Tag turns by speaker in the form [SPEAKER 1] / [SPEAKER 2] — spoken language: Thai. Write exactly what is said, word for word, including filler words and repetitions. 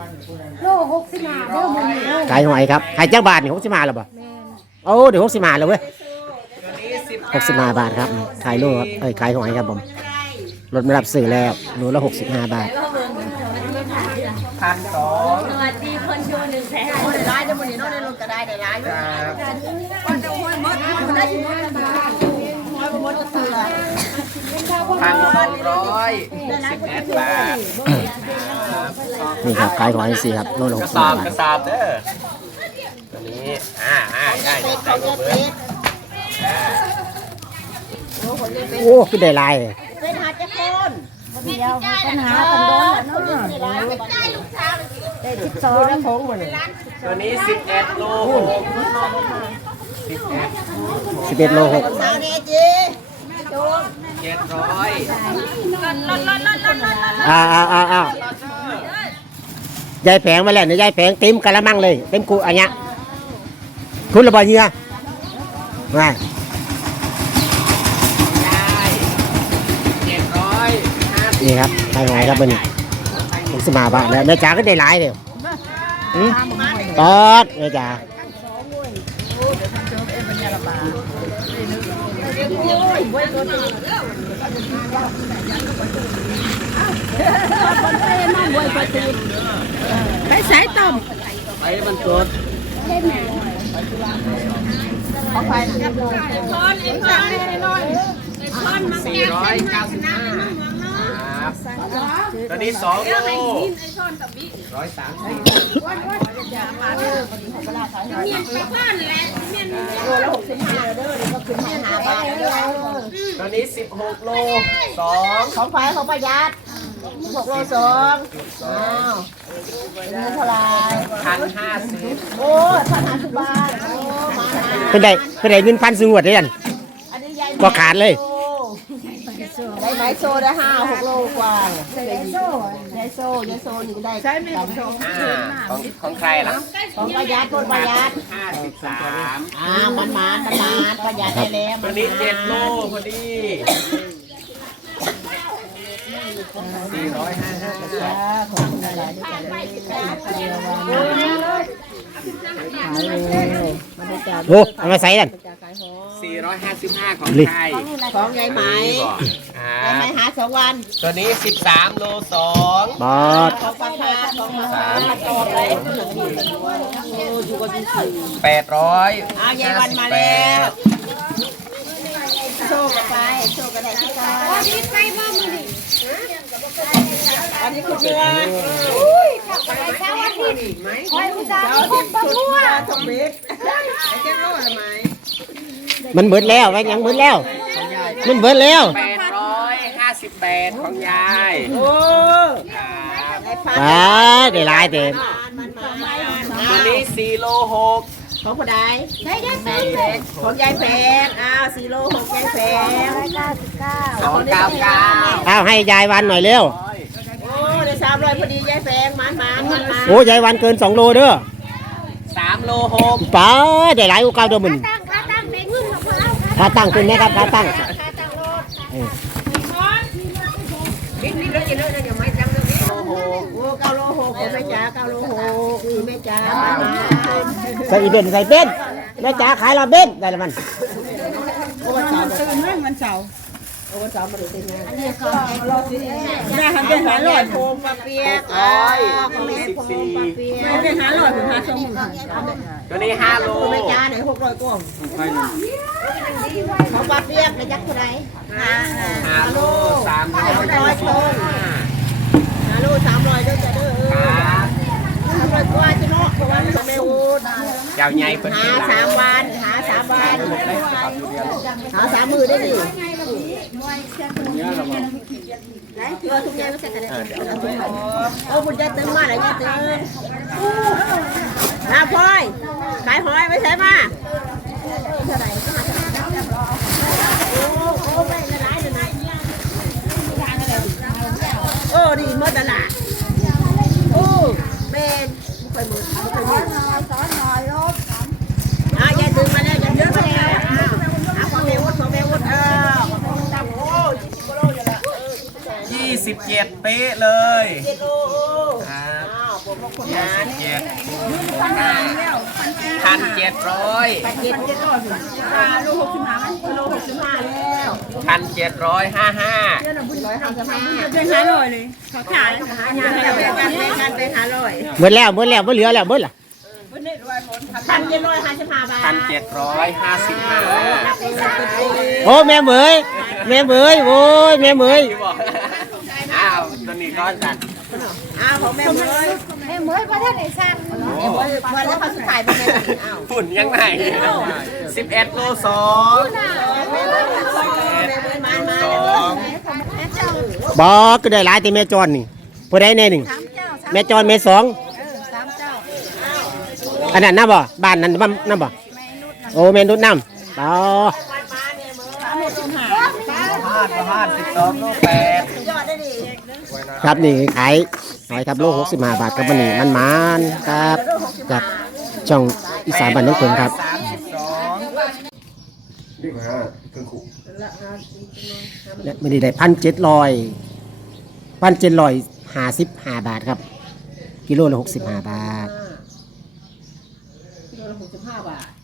[SPEAKER 1] โลหกสิบห้าเด้อมื้อนี้เด้อ
[SPEAKER 2] ขายหอยครับขายเจ้าบาทนี่หกสิบห้าแล้วบ่โอ้เดี๋ยวหกสิบห้าแล้วเว้ยหกสิบห้าบาทครับขายโลครับเอ้ยขายหอยครับผมรถมารับซื้อแล้วโลละหกสิบห้าบาท
[SPEAKER 3] พันสอง
[SPEAKER 1] สวัสดีคนดูหนึ่งแสน
[SPEAKER 4] ได้ร้ายจะมันนี่น้องได้ลงก็ได้ได้ร้ายอยู่วันจะห้อยมดมันได้ยินว่ามันห้อยมดก็ตื่น
[SPEAKER 3] พันสองร้อยสิบเอ็ดบาท
[SPEAKER 2] นี่ครับขายหอยสิครับโลละห
[SPEAKER 3] ก
[SPEAKER 2] ก
[SPEAKER 3] ระ
[SPEAKER 2] สิบ
[SPEAKER 3] สอ
[SPEAKER 2] ห้า
[SPEAKER 3] บบ
[SPEAKER 2] าก ท
[SPEAKER 3] ระสอบเด้อตัวนี้อ่าอ่าได้เดี๋ยวใส่กระเบื้อง
[SPEAKER 2] โอ้คือได้หลาย
[SPEAKER 4] เป็นหาจะคน
[SPEAKER 1] เดียวปัญหากันโดนเนาะได้สิบสองแล้วผงหมดเลย
[SPEAKER 3] ตัวนี้สิบเอ็ดโลสิบเอ็ด
[SPEAKER 2] สิบเอ็ดโลหก
[SPEAKER 4] สาวเนี่ยจี
[SPEAKER 3] เจ็ดร้อย
[SPEAKER 2] อ่าอ่าอ่าอ่ายายแผงมาแล้วเนี่ยยายแผงเต็มกะละมังเลยเต็มกูอันเนี้ยคุณระบายเหงื่อมา
[SPEAKER 3] ได้เจ็ดร้อยห้าสิบ
[SPEAKER 2] นี่ครับขายหอยครับมันหกสิบห้าบาทแล้วแม่จ๋าก็ได้หลายเดียวอืมตอดแม่จ๋า
[SPEAKER 1] ไปสายต้ม
[SPEAKER 3] ไปมันสด
[SPEAKER 4] ของใครนะ
[SPEAKER 3] สี่ร้อยเก้าสิบห้าครับตัวนี้สองโลร้อยสามสิบ
[SPEAKER 4] โลละหกสิบห้าเด้อเดี๋ยวก็ขึ้นให้ห้าบาทเด้อ
[SPEAKER 3] ตัวนี้สิบหกโลสอง
[SPEAKER 4] ของไฟของประหยัดหกโลสองอ้าวเป็นเงินเท่าไหร่
[SPEAKER 3] พันห้าสิบ
[SPEAKER 4] โอ้พันห้าสิบบาทโอ้มา
[SPEAKER 2] เป็นไดเป็นไดเงินพันสงวดได้ยัน
[SPEAKER 4] อันนี้ยาย
[SPEAKER 2] ก็ขาดเลย
[SPEAKER 4] ได้ไหมโซได้ห้าหกโลกว่าได้โซ่ได้โซ่ยายโซ่นี่ก็ได้ใช่ไหมของ
[SPEAKER 3] อ่าของของใครล่ะ
[SPEAKER 4] ของประหยัดคนประหยัด
[SPEAKER 3] ห้าสิบสาม
[SPEAKER 4] อ่ามันมามันมาประหยัดได้แล้ว
[SPEAKER 3] ตัวนี้เจ็ดโลพอดีสี่ร้อยห้าสิบ
[SPEAKER 4] จ้าขอบคุณหลายๆด้วยกันเดียววันขายเลยมันได้จ่าย
[SPEAKER 2] โอ้เอามาใส่กัน
[SPEAKER 4] ขายหอ
[SPEAKER 3] สี่ร้อยห้าสิบห้าของ
[SPEAKER 2] ลิ
[SPEAKER 3] ใคร
[SPEAKER 4] ของยายไหม
[SPEAKER 3] อ่าย
[SPEAKER 4] ายไหมหาสองวัน
[SPEAKER 3] ตัวนี้สิบสามโลสอง
[SPEAKER 2] บอส
[SPEAKER 4] ของปลาคาของปลาคาตอดอะไรอยู่กับพี่สี่
[SPEAKER 3] แปดร้อย
[SPEAKER 4] เอายายวันมาแล้วโชคกันไปโชคกันได้ที่กันอันนี้คือเนื้อ
[SPEAKER 1] เช้าวันที่คอยอุตส่าห์
[SPEAKER 4] เจ้าที่สุดยอดทองเม็ดไอ้แก้วโลละไหม
[SPEAKER 2] มันเบิดแล้วไว้ยังเบิดแล้ว มันเบิดแล้ว
[SPEAKER 3] แปดร้อยห้าสิบแปดของยาย
[SPEAKER 4] โอ้
[SPEAKER 3] ครับ
[SPEAKER 4] ไอ้ปลา
[SPEAKER 2] ป้าได้หลายเต็ม
[SPEAKER 4] มันมา
[SPEAKER 3] ตัวนี้สี่โลหก
[SPEAKER 4] ของผู้ใดใช่ยายแพงของยายแพงอ้าวสี่โลหกยายแพง
[SPEAKER 1] ร้อยเก้าสิบเก้า
[SPEAKER 3] สองเก้าเก้า
[SPEAKER 2] เอาให้ยายวันหน่อยเร็ว
[SPEAKER 4] โอ้ได้สามร้อยพอดียายแพงมันมันมันมัน
[SPEAKER 2] โอ้ยายวันเกินสองโลเด้อ
[SPEAKER 3] สามโลหก
[SPEAKER 2] ป้าได้หลายกว่าเก่าเด้อมึง
[SPEAKER 1] ตั้งขาตั้งในเงินของเรา
[SPEAKER 2] ขาตั้งขึ้นไหมครับขาตั้ง
[SPEAKER 1] ขาตั้งรถ
[SPEAKER 4] โอ้โหโอ้เก้าโลหกของแม่จ๋าเก้าโลหกนี่แม่จ๋ามันมา
[SPEAKER 2] ใส่อีเบนใส่เบนแม่จ๋าขายละเบนได้ละมัน
[SPEAKER 4] โอ้วันเสาร์ตื่นไหมวันเสาร์โอ้วันเสาร์มาดูเป็นไงอันนี้ก็รอสิแม่ทำเป็นหาหลอดโฟมปลาเปียกอ๋อของแม่โฟมปลาเปียกเป็นหาหลอดถึงหาสองหมื่น
[SPEAKER 3] ตัวนี้ห้าโล
[SPEAKER 4] คุณแม่จ๋าไหนหกร้อยกว่าของปลาเปียกในจักรเท่าไหร่ห้า
[SPEAKER 3] ห้าโลสาม
[SPEAKER 4] สามร้อยชนห้าโลสามร้อยเด้อจ้ะเด้อ
[SPEAKER 3] ครับ
[SPEAKER 4] สามร้อยกว่าจะเนาะเพราะว่ามันไม่พูด
[SPEAKER 3] ยาวใหญ่เป็น
[SPEAKER 4] หาสามวันหาสามวันหาสามมือได้ดิไหนเออทุกอย่างก็ใส่กันได้โอ้คุณยายตึงมาไหนยายตึงน้าพลอยขายหอยไม่ใช่มาโอ้โอ้ไม่ละลายเลยนะโอ้ดีเมื่อตลาดโอ้เป็นไปหมดไปหมดอ่ะยายตึงมาแล้วยายตึงมาแล้วอ่ะพ่อแม่วุฒิพ่อแม่วุฒิเออโอ้ยยี่สิบกิโลอยู่ละ
[SPEAKER 3] ยี่สิบเจ็ดเป๊ะเลย
[SPEAKER 4] เจ็ดโล
[SPEAKER 3] ครับ
[SPEAKER 4] อ้าวผม
[SPEAKER 3] เจ็ดพันเจ็ดร้อย
[SPEAKER 4] เจ็ดเจ็ดร้อยอ่าโลหกสิบห้าโลหกสิบห้าแล้ว
[SPEAKER 3] พันเจ็ดร้อยห้าห้า
[SPEAKER 4] เป็นห้าร้อยเลยขอขายหางานแล้วกันเป็นกันเป็นห้าร้อย
[SPEAKER 2] หมดแล้วหมดแล้วบ่เหลือแล้วเบิดล่ะ
[SPEAKER 4] พันเจ็ดร้อยห้าสิบห้าบาท
[SPEAKER 3] พันเจ็ดร้อยห้าสิบห้า
[SPEAKER 2] โอ้แม่เหมยแม่เหมยโอ้ยแม่เหมย
[SPEAKER 3] อ้าวตัวนี้ก้อนกัน
[SPEAKER 4] อ้าวของแม่เมย
[SPEAKER 1] แม่เมื่อยว่าท่านไหนสั่ง
[SPEAKER 4] วันแล้วเขาสุดท้ายเป็นไงอ้าว
[SPEAKER 3] หุ่นยังไงสิบเอ็ดโลสอง
[SPEAKER 4] มามา
[SPEAKER 3] สอง
[SPEAKER 2] บ่ก็ได้หลายแต่แม่จอนนี่ผู้ใดแน่หนึ่ง
[SPEAKER 1] สามเจ้าสาม
[SPEAKER 2] แม่จอนแม่สอง
[SPEAKER 1] เออสามเจ้า
[SPEAKER 2] อันนั้นนะบ่บ้านนั้นบ่นั่นบ่โอ้แม่นุชน้ำอ๋อ
[SPEAKER 3] พาดพาดสิบสองโลแปด
[SPEAKER 2] ครับนี่ขายขายครับโลหกสิบห้าบาทครับวันนี้มันมันครับจากช่องอีสานบ้านน้องเพิงครับ
[SPEAKER 3] สามสิบสอง
[SPEAKER 2] และมันนี้ได้พันเจ็ดร้อยพันเจ็ดร้อยห้าสิบห้าบาทครับกิโลละหกสิบห้าบาท
[SPEAKER 4] กิโลละหกสิบห้าบาท